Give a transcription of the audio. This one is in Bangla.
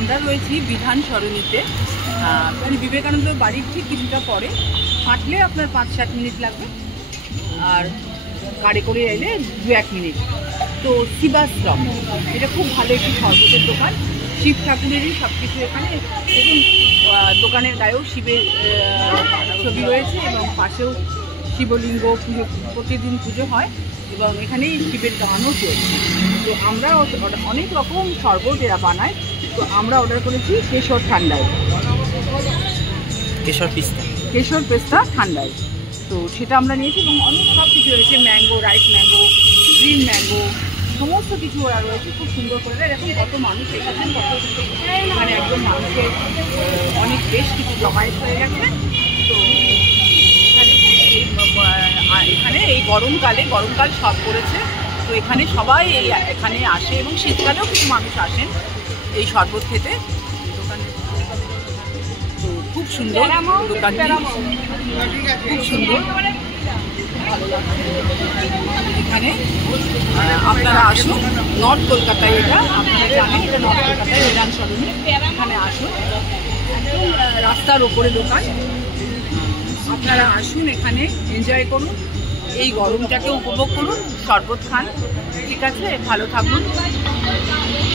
আমরা রয়েছি বিধান সরণিতে, মানে বিবেকানন্দ বাড়ির ঠিক কিছুটা পরে, হাঁটলে আপনার 5-7 মিনিট লাগবে, আর গাড়ি করে এলে 2-1 মিনিট। তো শিবাশ্রম, এটা খুব ভালো একটি শরবতের দোকান, শিব ঠাকুরেরই সব কিছু এখানে। দেখুন দোকানের গায়েও শিবের ছবি রয়েছে এবং পাশেও শিবলিঙ্গ, পুজো প্রতিদিন পুজো হয় এবং এখানেই শিবের গানও চলছে। তো আমরা অনেক রকম শরবত এরা বানায়। তো আমরা অর্ডার করেছি কেশর ঠান্ডায়, কেশর পেস্তা ঠান্ডায়। তো সেটা আমরা নিয়েছি এবং অনেক সব কিছু রয়েছে, mango, rice mango, green mango, সমস্ত কিছু ওরা রয়েছে খুব সুন্দর করে। দেখুন কত মানুষ এসেছেন, মানে একদম মানুষের অনেক বেশ কিছু জমায়েত হয়ে গেছে। তো এখানে এই গরমকাল সব পড়েছে, তো এখানে সবাই এখানে আসে এবং শীতকালেও কিছু মানুষ আসেন এই শরবত খেতে। দোকানে তো খুব সুন্দর, দোকানটি খুব সুন্দর, ভালো লাগছে। এখানে আপনারা আসুন, নর্থ কলকাতায়, এটা আপনারা জানেন, এটা নর্থ কলকাতায় বিধান সরণি। এখানে আসুন, একদম রাস্তার ওপরে দোকান। আপনারা আসুন, এখানে এনজয় করুন, এই গরমটাকে উপভোগ করুন, শরবত খান। ঠিক আছে, ভালো থাকুন।